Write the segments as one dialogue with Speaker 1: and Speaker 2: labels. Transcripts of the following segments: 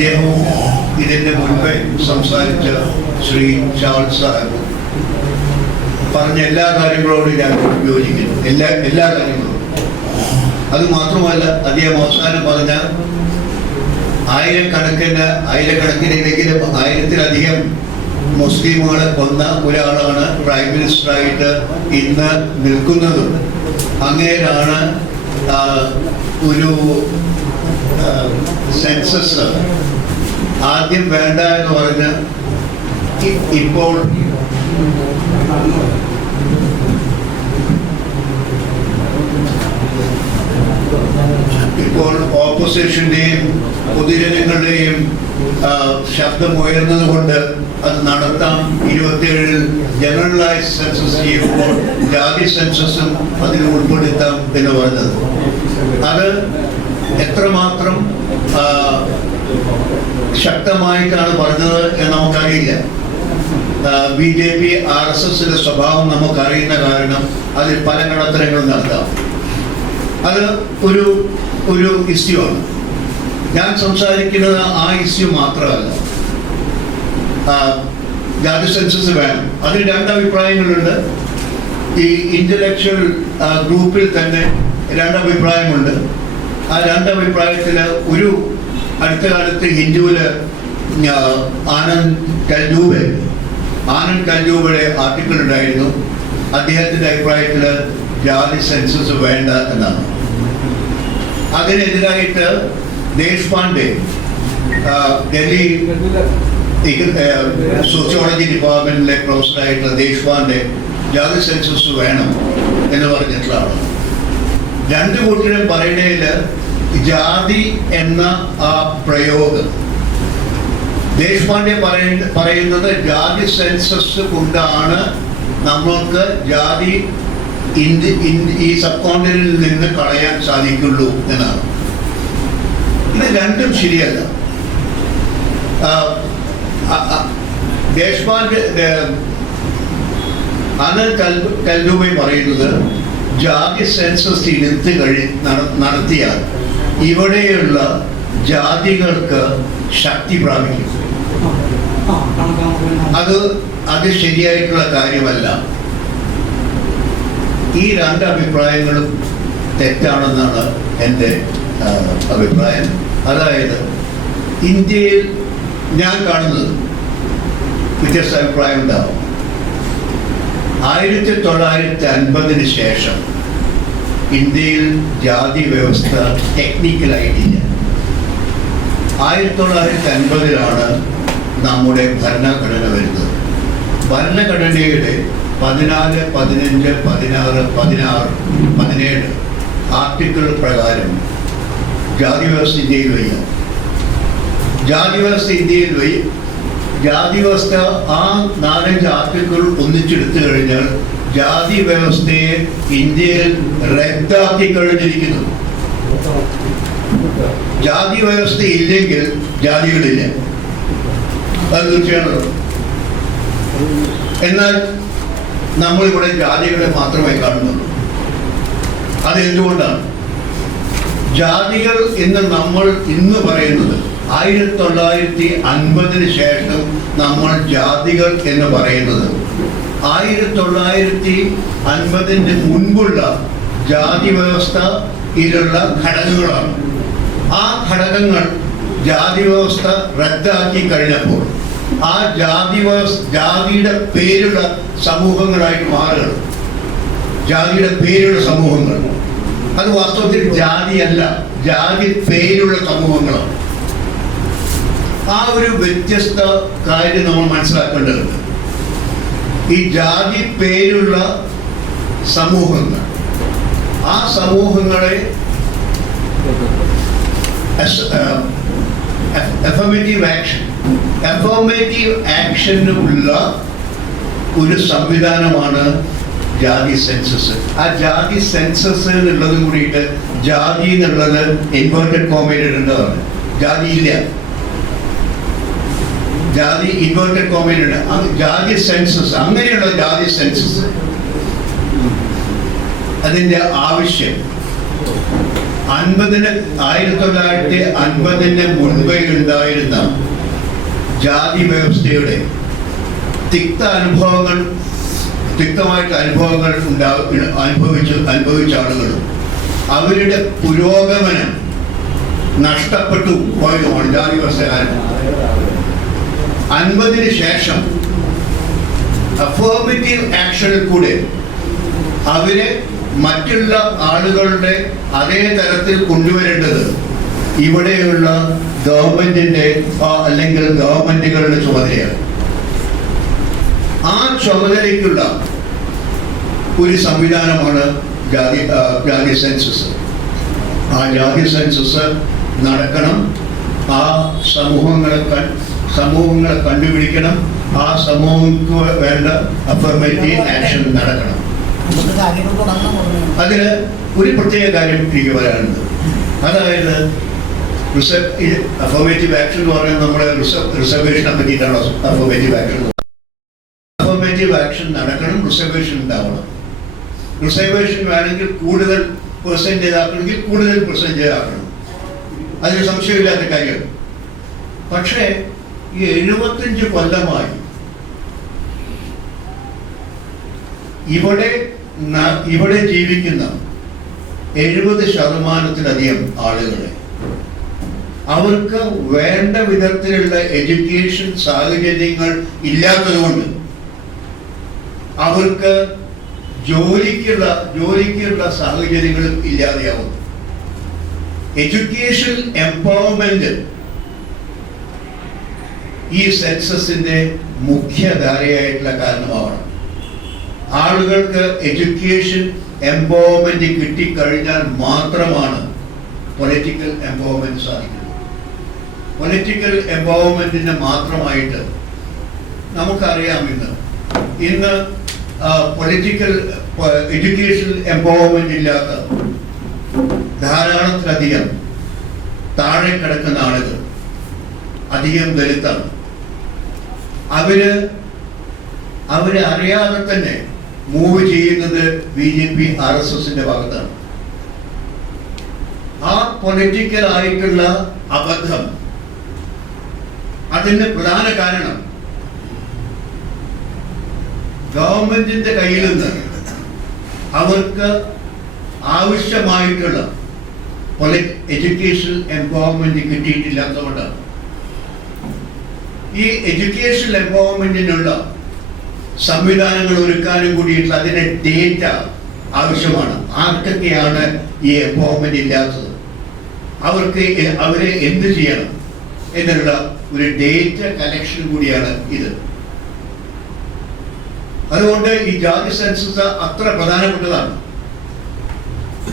Speaker 1: അദ്ദേഹവും ഇതിന്റെ മുൻപേ സംസാരിച്ച ശ്രീ ചാൾസ് സാഹിബ് പറഞ്ഞ എല്ലാ കാര്യങ്ങളോടും ഞാൻ യോജിക്കുന്നു. എല്ലാ എല്ലാ കാര്യങ്ങളും അത് മാത്രമല്ല അദ്ദേഹം അവസാനം പറഞ്ഞ ആയിരക്കണക്കിന് ആയിരക്കണക്കിന് ആയിരക്കണക്കിനില്ലെങ്കിലും ആയിരത്തിലധികം മുസ്ലിമുകളെ കൊന്ന ഒരാളാണ് പ്രൈം മിനിസ്റ്ററായിട്ട് ഇന്ന് നിൽക്കുന്നതും. അങ്ങേരാണ് ഒരു സെൻസസ് ആദ്യം വേണ്ട എന്ന് പറഞ്ഞ് ഇപ്പോൾ ഇപ്പോൾ ഓപ്പോസിഷന്റെയും പൊതുജനങ്ങളുടെയും ശബ്ദം ഉയർന്നത് കൊണ്ട് അത് നടത്താം. ഇരുപത്തിയേഴിൽ ജനറലൈസ് സെൻസസ് ചെയ്യുമ്പോൾ ജാതി സെൻസസും അതിൽ ഉൾപ്പെടുത്താം എന്ന് പറഞ്ഞത്. അത് എത്രമാത്രം ശക്തമായിട്ടാണ് പറഞ്ഞത് എന്ന് നമുക്കറിയില്ല. B J P R S എസിന്റെ സ്വഭാവം നമുക്കറിയുന്ന കാരണം അതിൽ പല കടത്തരങ്ങളും നടത്താം. അത് ഒരു ഒരു ഇഷ്യൂ ആണ്. ഞാൻ സംസാരിക്കുന്നത് ആ ഇഷ്യൂ മാത്രമല്ല. ജാതി സെൻസസ് വേണം. അതിന് രണ്ട് അഭിപ്രായങ്ങളുണ്ട്. ഈ ഇന്റലക്ച്വൽ ഗ്രൂപ്പിൽ തന്നെ രണ്ട് അഭിപ്രായമുണ്ട്. ആ രണ്ട് അഭിപ്രായത്തിൽ ഒരു അടുത്ത കാലത്ത് ഹിന്ദുവിൽ ആനന്ദ് കൽജൂബെ ആനന്ദ് കൽജൂബയുടെ ആർട്ടിക്കിൾ ഉണ്ടായിരുന്നു. അദ്ദേഹത്തിന്റെ അഭിപ്രായത്തിൽ ജാതി സെൻസസ് വേണ്ട എന്നാണ്. അതിനെതിരായിട്ട് ദേശ്പാണ്ഡെ ഡൽഹി സോഷ്യോളജി ഡിപ്പാർട്ട്മെന്റിലെ പ്രൊഫസറായിട്ടുള്ള ദേശ്പാണ്ഡെ ജാതി സെൻസസ് വേണം എന്ന് പറഞ്ഞിട്ടുള്ള രണ്ടു രണ്ട് കൂട്ടരും പറയുന്നതിൽ ജാതി എന്ന ആ പ്രയോഗം. ദേശ്പാണ്ഡെ പറയുന്ന പറയുന്നത് ജാതി സെൻസസ് കൊണ്ടാണ് നമ്മൾക്ക് ജാതി ഇന്ത്യ ഈ സബ് കോണ്ടിനിൽ നിന്ന് കളയാൻ സാധിക്കുള്ളൂ എന്നാണ്. ഇത് രണ്ടും ശരിയല്ല. ദേശ്പാണ്ഡെ അനൽ കൽ കല്ലൂബൈ പറയുന്നത് ജാതി സെൻസസ് എടുത്ത് കഴി നടത്തിയാൽ ഇവിടെയുള്ള ജാതികൾക്ക് ശക്തി പ്രാപിക്കും. അത് അത് ശരിയായിട്ടുള്ള കാര്യമല്ല. ഈ രണ്ട് അഭിപ്രായങ്ങളും തെറ്റാണെന്നാണ് എന്റെ അഭിപ്രായം. അതായത് ഇന്ത്യയിൽ ഞാൻ കാണുന്നത് വ്യത്യസ്ത അഭിപ്രായം ഉണ്ടാവും. ആയിരത്തി തൊള്ളായിരത്തി അൻപതിന് ശേഷം ഇന്ത്യയിൽ ജാതി വ്യവസ്ഥ ടെക്നിക്കലായിട്ടില്ല ആയിരത്തി തൊള്ളായിരത്തി അൻപതിലാണ് നമ്മുടെ ഭരണഘടന വരുന്നത്. ഭരണഘടനയുടെ പതിനാല് പതിനഞ്ച് പതിനാറ് പതിനാറ് പതിനേഴ് ആർട്ടിക്കിൾ പ്രകാരം ജാതി വ്യവസ്ഥ ഇന്ത്യയിൽ വയ്യ ജാതി വ്യവസ്ഥ ഇന്ത്യയിൽ വയ്യ ജാതി വ്യവസ്ഥ ആ നാലഞ്ച് ആർട്ടിക്കിൾ ഒന്നിച്ചെടുത്തു കഴിഞ്ഞാൽ ജാതി വ്യവസ്ഥയെ ഇന്ത്യയിൽ റദ്ദാക്കി കഴിഞ്ഞിരിക്കുന്നു. ജാതി വ്യവസ്ഥ ഇല്ലെങ്കിൽ ജാതികളില്ല. അത് തീർച്ചയാണല്ലോ എന്നാൽ നമ്മളിവിടെ ജാതികളെ മാത്രമേ കാണുന്നുള്ളൂ അത് എന്തുകൊണ്ടാണ് ജാതികൾ എന്ന് നമ്മൾ ഇന്ന് പറയുന്നത് ആയിരത്തി തൊള്ളായിരത്തി അൻപതിന് ശേഷം നമ്മൾ ജാതികൾ എന്ന് പറയുന്നത് ആയിരത്തി തൊള്ളായിരത്തി അൻപതിന്റെ മുൻപുള്ള ജാതി വ്യവസ്ഥയിലുള്ള ഘടകങ്ങളാണ്. ആ ഘടകങ്ങൾ ജാതി വ്യവസ്ഥ റദ്ദാക്കി കഴിഞ്ഞപ്പോൾ ആ ജാതി ജാതിയുടെ പേരുള്ള സമൂഹങ്ങളായിട്ട് മാറുകയാണ്. ജാതിയുടെ പേരുള്ള സമൂഹങ്ങൾ. അത് വാസ്തവത്തിൽ ജാതിയല്ല ജാതി പേരുള്ള സമൂഹങ്ങളാണ്. ആ ഒരു വ്യത്യസ്ത കാര്യം നമ്മൾ മനസ്സിലാക്കേണ്ടതുണ്ട്. ഈ ജാതി പേരുള്ള സമൂഹങ്ങൾ. ആ സമൂഹങ്ങളെ അഫർമേറ്റീവ് ആക്ഷൻ എഫർമേറ്റീവ് ആക്ഷനുള്ള ഒരു സംവിധാനമാണ് ജാതി സെൻസസ് ആ ജാതി സെൻസസ് എന്നുള്ളതും കൂടിയിട്ട് ജാതി എന്നുള്ളത് ഇൻവേർട്ടഡ് കോമയിൽ ഇടേണ്ടതാണ്. ജാതി ഇല്ല. ജാതി ഇൻവേർട്ടഡ് കോമയിലുണ്ട് ജാതി സെൻസസ് അങ്ങനെയുള്ള ജാതി സെൻസസ് അതിന്റെ ആവശ്യം. അൻപതിന് ആയിരത്തി തൊള്ളായിരത്തി അൻപതിന് മുൻപേ ഉണ്ടായിരുന്ന ജാതി വ്യവസ്ഥയുടെ തിക്ത അനുഭവങ്ങൾ തിക്തമായിട്ട് അനുഭവങ്ങൾ ഉണ്ടാ അനുഭവിച്ചു അനുഭവിച്ച ആളുകളും അവരുടെ പുരോഗമനം നഷ്ടപ്പെട്ടു പോയതുമാണ് ജാതി വ്യവസ്ഥ കാരണം അൻപതിന് ശേഷം അഫോർമേറ്റീവ് ആക്ഷനിൽ കൂടെ അവരെ മറ്റുള്ള ആളുകളുടെ അതേ തരത്തിൽ കൊണ്ടുവരേണ്ടത് ഇവിടെയുള്ള ഗവൺമെന്റിന്റെ അല്ലെങ്കിൽ ഗവൺമെന്റുകളുടെ ചുമതലയാണ്. ആ ചുമതലയ്ക്കുള്ള ഒരു സംവിധാനമാണ് ജാതി ജാതി സെൻസസ്. ആ ജാതി സെൻസസ് നടക്കണം. ആ സമൂഹങ്ങളെ സമൂഹങ്ങളെ കണ്ടുപിടിക്കണം. ആ സമൂഹങ്ങൾക്ക് വേണ്ട അഫർമേറ്റീവ് ആക്ഷൻ നടക്കണം. അതിന് ഒരു പ്രത്യേക കാര്യം എനിക്ക് പറയാനുണ്ട്. അതായത് അഫോമേറ്റീവ് ആക്ഷൻ എന്ന് പറയുന്നത് നമ്മുടെ റിസർവേഷനെ പറ്റിയിട്ടാണ് അഫോമേറ്റീവ് ആക്ഷൻ അഫോമേറ്റീവ് ആക്ഷൻ നടക്കണം റിസർവേഷൻ ഉണ്ടാവണം. റിസർവേഷൻ വേണമെങ്കിൽ കൂടുതൽ പെർസെന്റേജ് ആക്കണമെങ്കിൽ കൂടുതൽ പെർസെന്റേജ് ആക്കണം. അതിന് സംശയമില്ലാത്ത കാര്യമാണ് പക്ഷേ ഈ എഴുപത്തഞ്ച് കൊല്ലമായി ഇവിടെ ഇവിടെ ജീവിക്കുന്ന എഴുപത് ശതമാനത്തിലധികം ആളുകളെ അവർക്ക് വേണ്ട വിധത്തിലുള്ള എഡ്യൂക്കേഷൻ സാഹചര്യങ്ങൾ ഇല്ലാത്തതുകൊണ്ട് അവർക്ക് ജോലിക്കുള്ള ജോലിക്കുള്ള സാഹചര്യങ്ങളും ഇല്ലാതെയാവുന്നു. എഡ്യൂക്കേഷൻ എംപവർമെന്റ് ഈ സെൻസസിന്റെ മുഖ്യധാരയായിട്ടുള്ള കാരണമാവണം ആളുകൾക്ക് എഡ്യൂക്കേഷൻ എംപവർമെന്റ് കിട്ടിക്കഴിഞ്ഞാൽ മാത്രമാണ് പൊളിറ്റിക്കൽ എംപവർമെന്റ് സാധിക്കുന്നത്. പൊളിറ്റിക്കൽ എംപവർമെന്റിന് മാത്രമായിട്ട് നമുക്കറിയാം ഇന്ന്. ഇന്ന് പൊളിറ്റിക്കൽ എഡ്യൂക്കേഷൻ എംപവർമെന്റ് ഇല്ലാത്ത ധാരാളത്തിലധികം താഴെ കിടക്കുന്ന ആളുകൾ അധികം ദലിത്താണ് അവർ അവരെ അറിയാതെ തന്നെ മൂവ് ചെയ്യുന്നത് B J P R S എസിന്റെ ഭാഗത്താണ്. ആ പൊളിറ്റിക്കൽ ആയിട്ടുള്ള അബദ്ധം അതിന്റെ പ്രധാന കാരണം ഗവൺമെന്റിന്റെ കയ്യിൽ നിന്ന് അവർക്ക് ആവശ്യമായിട്ടുള്ള എഡ്യൂക്കേഷൻ എംപവർമെന്റ് കിട്ടിയിട്ടില്ലാത്തതുകൊണ്ട്. ഈ എഡ്യൂക്കേഷൻ എംപവർമെന്റിനുള്ള സംവിധാനങ്ങൾ ഒരുക്കാനും കൂടിയിട്ടുള്ള അതിന്റെ ഡേറ്റ ആവശ്യമാണ്. ആർക്കൊക്കെയാണ് ഈ എംപവർമെന്റ് ഇല്ലാത്തത്? അവർക്ക് അവരെ എന്ത് ചെയ്യണം? എന്നുള്ള ഒരു ഡേറ്റ കലക്ഷൻ കൂടിയാണ് ഇത്. അതുകൊണ്ട് ഈ ജാതി സെൻസസ് അത്ര പ്രധാനപ്പെട്ടതാണ്.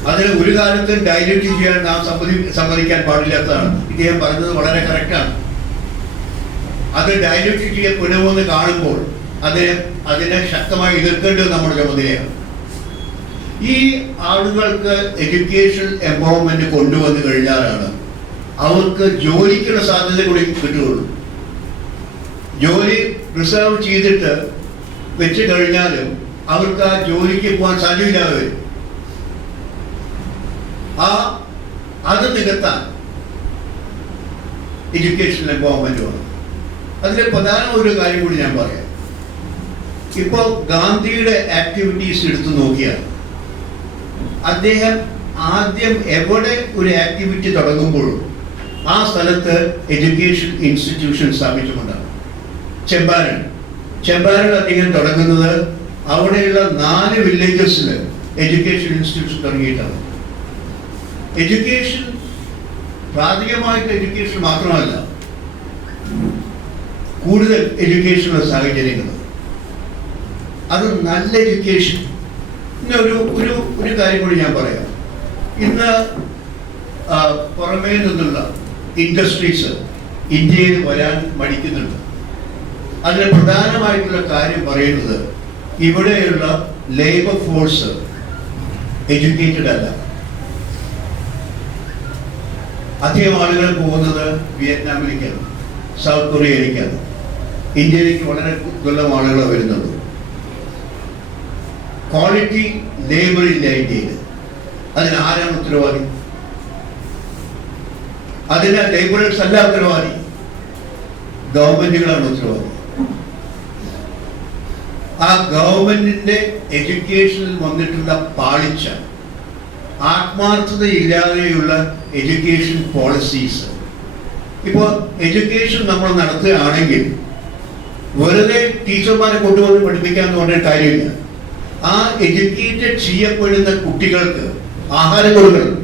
Speaker 1: അതിന് ഒരു കാലത്തും ഡൈല്യൂട്ട് ചെയ്യാൻ നാം സമ്മതി സമ്മതിക്കാൻ പാടില്ലാത്തതാണ്. ഇദ്ദേഹം പറഞ്ഞത് വളരെ കറക്റ്റാണ് അത് ഡൈല്യൂട്ട് ചെയ്യപ്പെടുമെന്ന് കാണുമ്പോൾ അതിനെ അതിനെ ശക്തമായി എതിർക്കേണ്ടത് നമ്മുടെ ചുമതലയാണ്. ഈ ആളുകൾക്ക് എഡ്യൂക്കേഷൻ എംപവർമെന്റ് കൊണ്ടുവന്നു കഴിഞ്ഞാലാണ് അവർക്ക് ജോലിക്കുള്ള സാധ്യത കൂടി കിട്ടുകയുള്ളൂ. ജോലി റിസർവ് ചെയ്തിട്ട് വെച്ച് കഴിഞ്ഞാലും അവർക്ക് ആ ജോലിക്ക് പോകാൻ സാധ്യമില്ലാതെ വരും. ആ അത് നികത്താൻ എഡ്യൂക്കേഷൻ ഗവൺമെന്റ് വന്നു. അതിലെ പ്രധാന ഒരു കാര്യം കൂടി ഞാൻ പറയാം. ഇപ്പോൾ ഗാന്ധിയുടെ ആക്ടിവിറ്റീസ് എടുത്തു നോക്കിയാൽ അദ്ദേഹം ആദ്യം എവിടെ ഒരു ആക്ടിവിറ്റി തുടങ്ങുമ്പോഴും ആ സ്ഥലത്ത് എഡ്യൂക്കേഷൻ ഇൻസ്റ്റിറ്റ്യൂഷൻ സ്ഥാപിച്ചുകൊണ്ടാണ്. ചെമ്പാരൻ. ചെമ്പാരൻ അദ്ദേഹം തുടങ്ങുന്നത് അവിടെയുള്ള നാല് വില്ലേജസിൽ എഡ്യൂക്കേഷൻ ഇൻസ്റ്റിറ്റ്യൂഷൻ തുടങ്ങിയിട്ടാണ്. എഡ്യൂക്കേഷൻ പ്രാഥമികമായിട്ട് എഡ്യൂക്കേഷൻ മാത്രമല്ല കൂടുതൽ എഡ്യൂക്കേഷനുള്ള സാഹചര്യങ്ങൾ. അത് നല്ല എഡ്യൂക്കേഷൻ പിന്നെ ഒരു ഒരു ഒരു കാര്യം കൂടി ഞാൻ പറയാം. ഇന്ന് പുറമേ നിന്നുള്ള ഇൻഡസ്ട്രീസ് ഇന്ത്യയിൽ വരാൻ മടിക്കുന്നുണ്ട്. അതിന് പ്രധാനമായിട്ടുള്ള കാര്യം പറയുന്നത് ഇവിടെയുള്ള ലേബർ ഫോഴ്സ് എഡ്യൂക്കേറ്റഡ് അല്ല. അധികം ആളുകൾ പോകുന്നത് വിയറ്റ്നാമിലേക്കാണ് സൗത്ത് കൊറിയയിലേക്കാണ് ഇന്ത്യയിലേക്ക് വളരെ ദുർലഭം ആളുകൾ വരുന്നത് ക്വാളിറ്റി ലേബർ ഇല്ല ഇന്ത്യയിൽ അതിന് ആരാണ് ഉത്തരവാദി? അതിന് ലേബറേഴ്സ് അല്ല ഉത്തരവാദി. ഗവൺമെന്റുകളാണ് ഉത്തരവാദി. ആ ഗവൺമെന്റിന്റെ എഡ്യൂക്കേഷനിൽ വന്നിട്ടുള്ള പാളിച്ച ആത്മാർത്ഥതയില്ലാതെയുള്ള എഡ്യൂക്കേഷൻ പോളിസീസ് ഇപ്പോൾ എഡ്യൂക്കേഷൻ നമ്മൾ നടത്തുകയാണെങ്കിൽ വെറുതെ ടീച്ചർമാരെ കൊണ്ടുവന്ന് പഠിപ്പിക്കാൻ എന്ന് പറഞ്ഞ കാര്യമില്ല. ആ എഡ്യൂക്കേറ്റഡ് ചെയ്യപ്പെടുന്ന കുട്ടികൾക്ക് ആഹാരം കൊടുക്കണം.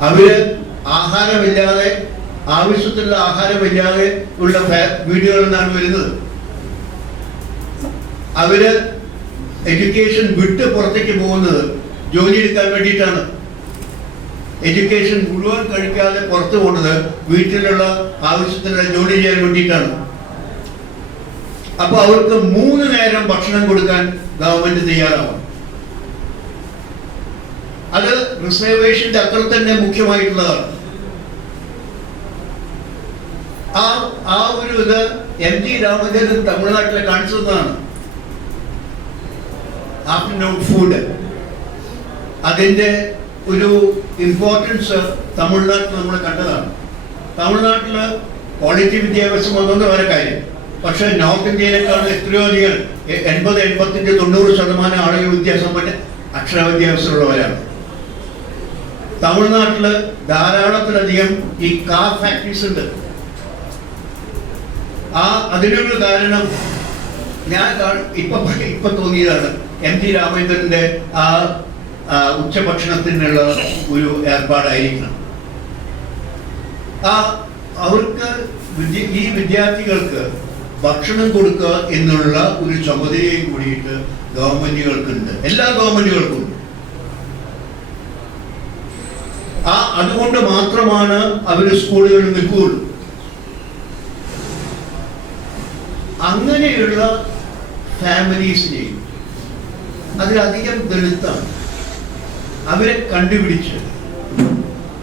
Speaker 1: അവർ ആഹാരമില്ലാതെ ആവശ്യത്തിലുള്ള ആഹാരമില്ലാതെ ഉള്ള വീടുകളിൽ നിന്നാണ് വരുന്നത്. അവർ എഡ്യൂക്കേഷൻ വിട്ട് പുറത്തേക്ക് പോകുന്നത് ജോലി എടുക്കാൻ വേണ്ടിയിട്ടാണ്. എഡ്യൂക്കേഷൻ മുഴുവൻ കഴിക്കാതെ പുറത്തു പോകുന്നത് വീട്ടിലുള്ള ആവശ്യത്തിനുള്ള ജോലി ചെയ്യാൻ വേണ്ടിയിട്ടാണ്. അപ്പൊ അവർക്ക് മൂന്ന് നേരം ഭക്ഷണം കൊടുക്കാൻ ഗവൺമെന്റ് തയ്യാറാവും അത് റിസർവേഷന്റെ അത്ര തന്നെ മുഖ്യമായിട്ടുള്ളതാണ്. ആ ആ ഒരു ഇത് എം ജി രാമചന്ദ്രൻ തമിഴ്നാട്ടിലെ കാണിച്ചു തന്നതാണ്. ആഫ്റ്റർനൂൺ ഫുഡ് അതിന്റെ ഒരു ഇമ്പോർട്ടൻസ് തമിഴ്നാട്ടിൽ നമ്മൾ കണ്ടതാണ്. തമിഴ്നാട്ടിൽ ക്വാളിറ്റി വിദ്യാഭ്യാസം വന്നത് വേറെ കാര്യം. പക്ഷെ നോർത്ത് ഇന്ത്യയിലേക്കാണ് എത്രയോ അധികം എൺപത് എൺപത്തിന്റെ തൊണ്ണൂറ് ശതമാനം ആളുകൾ അക്ഷര വിദ്യാസ്രോടുകളാണോ. തമിഴ്നാട്ടിൽ ധാരാളത്തിലധികം ഈ കാർ ഫാക്ടറീസ് ഉണ്ട്. ആ അതിനൊരു കാരണം ഞാൻ ഇപ്പൊ ഇപ്പൊ തോന്നിയതാണ്. എം ജി രാമചന്ദ്രന്റെ ആ, ഉച്ചഭക്ഷണത്തിനുള്ള ഒരു ഏർപ്പാടായിരിക്കണം. ആ അവർക്ക് ഈ വിദ്യാർത്ഥികൾക്ക് ഭക്ഷണം കൊടുക്കുക എന്നുള്ള ഒരു ചുമതലയും കൂടിയിട്ട് ഗവൺമെന്റുകൾക്കുണ്ട്. എല്ലാ ഗവൺമെന്റുകൾക്കും. ആ അതുകൊണ്ട് മാത്രമാണ് അവർ സ്കൂളുകളിൽ നിൽക്കുകയുള്ളൂ. അങ്ങനെയുള്ള ഫാമിലീസിനെയും അതിലധികം ദളിതാണ് അവരെ കണ്ടുപിടിച്ച്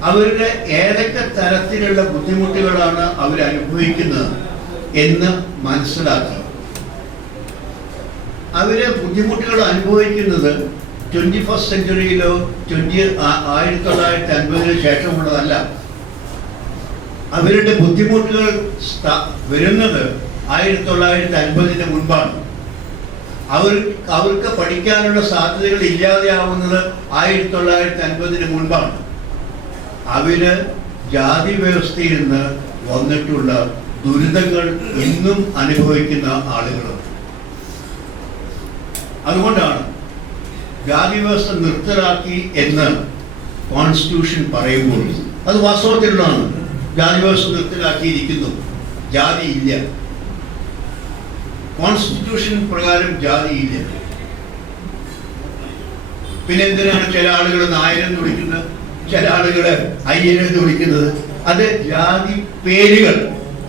Speaker 1: അവരുടെ ഏതൊക്കെ തരത്തിലുള്ള ബുദ്ധിമുട്ടുകളാണ് അവർ അനുഭവിക്കുന്നത് എന്ന് മനസ്സിലാക്കി അവരെ ബുദ്ധിമുട്ടുകൾ അനുഭവിക്കുന്നത് ട്വന്റി ഫസ്റ്റ് സെഞ്ചുറിയിലോ ട്വന്റി ആയിരത്തി തൊള്ളായിരത്തി അൻപതിനു ശേഷമുള്ളതല്ല. അവരുടെ ബുദ്ധിമുട്ടുകൾ വരുന്നത് ആയിരത്തി തൊള്ളായിരത്തി അൻപതിന് മുൻപാണ്. അവർ അവർക്ക് പഠിക്കാനുള്ള സാധ്യതകൾ ഇല്ലാതെയാവുന്നത് ആയിരത്തി തൊള്ളായിരത്തി അൻപതിന് മുൻപാണ്. അവർ ജാതി വ്യവസ്ഥയിൽ നിന്ന് വന്നിട്ടുള്ള ദുരിതങ്ങൾ ഇന്നും അനുഭവിക്കുന്ന ആളുകളുണ്ട് അതുകൊണ്ടാണ് ജാതി വ്യവസ്ഥ നിർത്തലാക്കി എന്ന് കോൺസ്റ്റിറ്റ്യൂഷൻ പറയുമ്പോൾ അത് വാസ്തവത്തിലുള്ളതാണ്. ജാതി വ്യവസ്ഥ നിർത്തലാക്കിയിരിക്കുന്നു. ജാതി ഇല്ല. കോൺസ്റ്റിറ്റ്യൂഷൻ പ്രകാരം ജാതി ഇല്ല പിന്നെ എന്തിനാണ് ചില ആളുകൾ നായരെന്ന് വിളിക്കുന്നത് ചില ആളുകൾ അയ്യനെന്ന് വിളിക്കുന്നത് അത് ജാതി പേരുകൾ.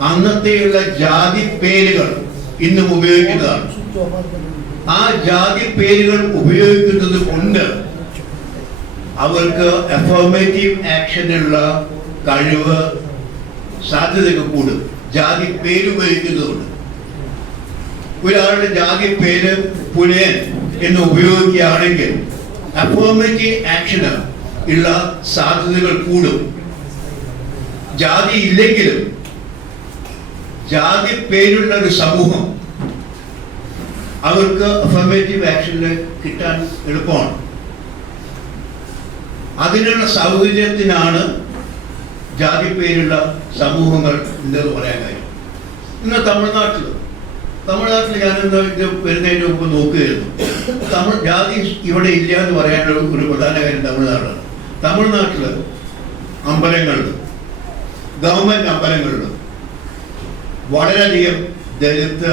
Speaker 1: അന്നത്തെയുള്ള ജാതി പേരുകൾ ഇന്നും ഉപയോഗിക്കുന്നതാണ്. ആ ജാതി പേരുകൾ ഉപയോഗിക്കുന്നത് കൊണ്ട് അവർക്ക് അഫോർമേറ്റീവ് ആക്ഷനുള്ള കഴിവ് സാധ്യതയൊക്കെ കൂടും. ജാതി പേര് ഉപയോഗിക്കുന്നതുകൊണ്ട് ഒരാളുടെ ജാതി പേര് പുലയൻ എന്ന് ഉപയോഗിക്കുകയാണെങ്കിൽ അഫോമേറ്റീവ് ആക്ഷന് ഉള്ള സാധ്യതകൾ കൂടും. ജാതി ഇല്ലെങ്കിലും ജാതി പേരുള്ള ഒരു സമൂഹം അവർക്ക് അഫർമേറ്റീവ് ആക്ഷനിൽ കിട്ടാൻ എളുപ്പമാണ്. അതിനുള്ള സൗകര്യത്തിനാണ് ജാതി പേരുള്ള സമൂഹങ്ങൾ ഉണ്ടെന്ന് പറയാൻ കാര്യം ഇന്ന് തമിഴ്നാട്ടിൽ തമിഴ്നാട്ടിൽ ഞാനെന്താ ഇത് വരുന്നതിന് മുമ്പ് നോക്കുകയായിരുന്നു. തമിഴ് ജാതി ഇവിടെ ഇല്ല എന്ന് പറയാനുള്ള ഒരു പ്രധാന കാര്യം തമിഴ്നാടാണ്. തമിഴ്നാട്ടിൽ അമ്പലങ്ങളിൽ ഗവൺമെന്റ് അമ്പലങ്ങളിൽ വളരെയധികം ദലിത്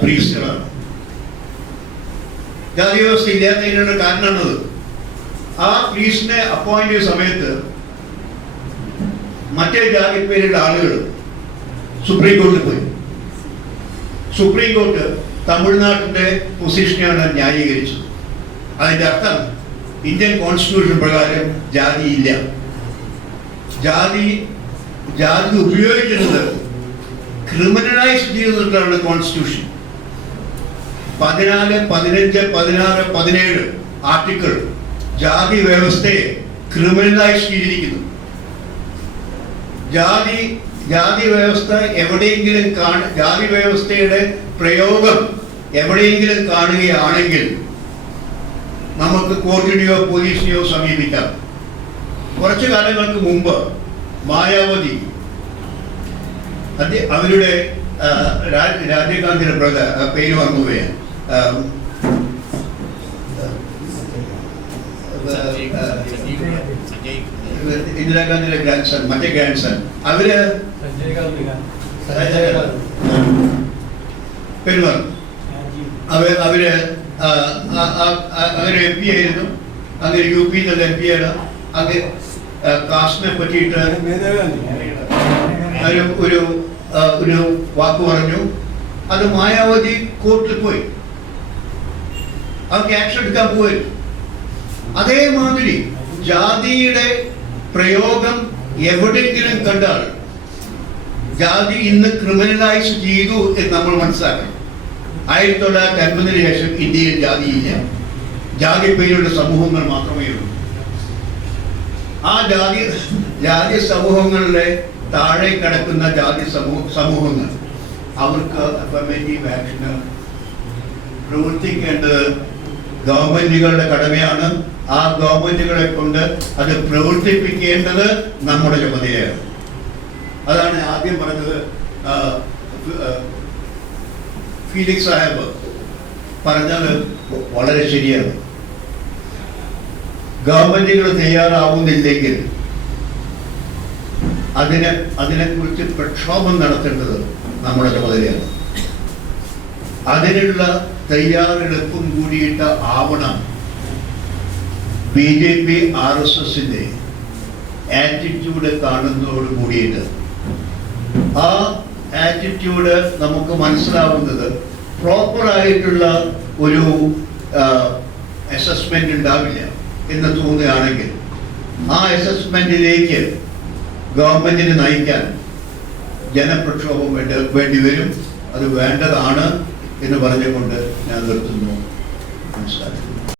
Speaker 1: പ്രീസ്റ്റുകളാണ് ജാതി വ്യവസ്ഥ ഇല്ലാത്തതിനുള്ള കാരണമാണത്. ആ പ്രീസ്റ്റിനെ അപ്പോയിന്റ് ചെയ്ത സമയത്ത് മറ്റേ ജാതി പേരുടെ ആളുകൾ സുപ്രീം കോടതിയിൽ പോയി. സുപ്രീം കോർട്ട് തമിഴ്നാട്ടിന്റെ പൊസിഷനെയാണ് ന്യായീകരിച്ചത്. അതിന്റെ അർത്ഥം ഇന്ത്യൻ കോൺസ്റ്റിറ്റ്യൂഷൻ പ്രകാരം ജാതി ഇല്ല ജാതി ജാതി ഉപയോഗിക്കുന്നത് ക്രിമിനലൈസ് ചെയ്തിട്ടാണ് കോൺസ്റ്റിറ്റ്യൂഷൻ. പതിനാല് പതിനഞ്ച് പതിനാറ് പതിനേഴ് ആർട്ടിക്കിൾ ജാതി വ്യവസ്ഥയെ ക്രിമിനലൈസ് ചെയ്തിരിക്കുന്നു. ജാതി ജാതി വ്യവസ്ഥ എവിടെയെങ്കിലും കാണ ജാതി വ്യവസ്ഥയുടെ പ്രയോഗം എവിടെയെങ്കിലും കാണുകയാണെങ്കിൽ നമുക്ക് കോർട്ടിനെയോ പോലീസിനെയോ സമീപിക്കാം കുറച്ചു കാലങ്ങൾക്ക് മുമ്പ് മായാവതി അവരുടെ രാജീവ് ഗാന്ധിയുടെ ബ്രദർ പേര് വന്നുപോയ ഇന്ദിരാഗാന്ധിയുടെ ഗ്രാൻഡ് സൺ മറ്റേ ഗ്രാൻഡ് സൺ അവർ പെരുമാറും അവർ അവർ അവർ എം പി ആയിരുന്നു. അങ്ങനെ യു പി തന്നെ എം പി ആണ് അങ്ങ് ആ, കാസ്റ്റിനെ പറ്റിയിട്ട് ഒരു ഒരു ഒരു വാക്ക് പറഞ്ഞു. അത് മായാവതി കോർട്ടിൽ പോയി. അവർക്ക് ആക്ഷൻ എടുക്കാൻ പോയി അതേമാതിരി ജാതിയുടെ പ്രയോഗം എവിടെയെങ്കിലും കണ്ടാൽ ജാതി ഇന്ന് ക്രിമിനലൈസ് ചെയ്തു എന്ന് നമ്മൾ മനസ്സിലാക്കണം. ആയിരത്തി തൊള്ളായിരത്തി അൻപതിന് ശേഷം ഇന്ത്യയിൽ ജാതിയില്ല. ജാതി പേരുടെ സമൂഹങ്ങൾ മാത്രമേ ഉള്ളൂ. ആ ജാതി ജാതി സമൂഹങ്ങളുടെ താഴെ കിടക്കുന്ന ജാതി സമൂഹ സമൂഹങ്ങൾ അവർക്ക് അഫർമേറ്റീവ് ആക്ഷന് പ്രവർത്തിക്കേണ്ടത് ഗവൺമെന്റുകളുടെ കടമയാണ്. ആ ഗവൺമെന്റുകളെ കൊണ്ട് അത് പ്രവർത്തിപ്പിക്കേണ്ടത് നമ്മുടെ ചുമതലയാണ്. അതാണ് ആദ്യം പറഞ്ഞത് ഫീലിക്സ് സാഹേബ് പറഞ്ഞത് വളരെ ശരിയാണ്. ഗവൺമെന്റുകൾ തയ്യാറാവുന്നില്ലെങ്കിൽ അതിന് അതിനെക്കുറിച്ച് പ്രക്ഷോഭം നടത്തേണ്ടത് നമ്മുടെ ചുമതലയാണ് അതിനുള്ള തയ്യാറെടുപ്പും കൂടിയിട്ട് ആവണം B J P R S എസിന്റെ ആറ്റിറ്റ്യൂഡ് കാണുന്നതോട് കൂടിയിട്ട്. ആ ആറ്റിറ്റ്യൂഡ് നമുക്ക് മനസ്സിലാവുന്നത് പ്രോപ്പർ ആയിട്ടുള്ള ഒരു അസസ്മെന്റ് ഉണ്ടാവില്ല എന്ന് തോന്നുകയാണെങ്കിൽ ആ അസസ്മെന്റിലേക്ക് ഗവൺമെന്റിനെ നയിക്കാൻ ജനപ്രക്ഷോഭം വേണ്ട വരും അത് വേണ്ടതാണ് എന്ന് പറഞ്ഞുകൊണ്ട് ഞാൻ നിർത്തുന്നു.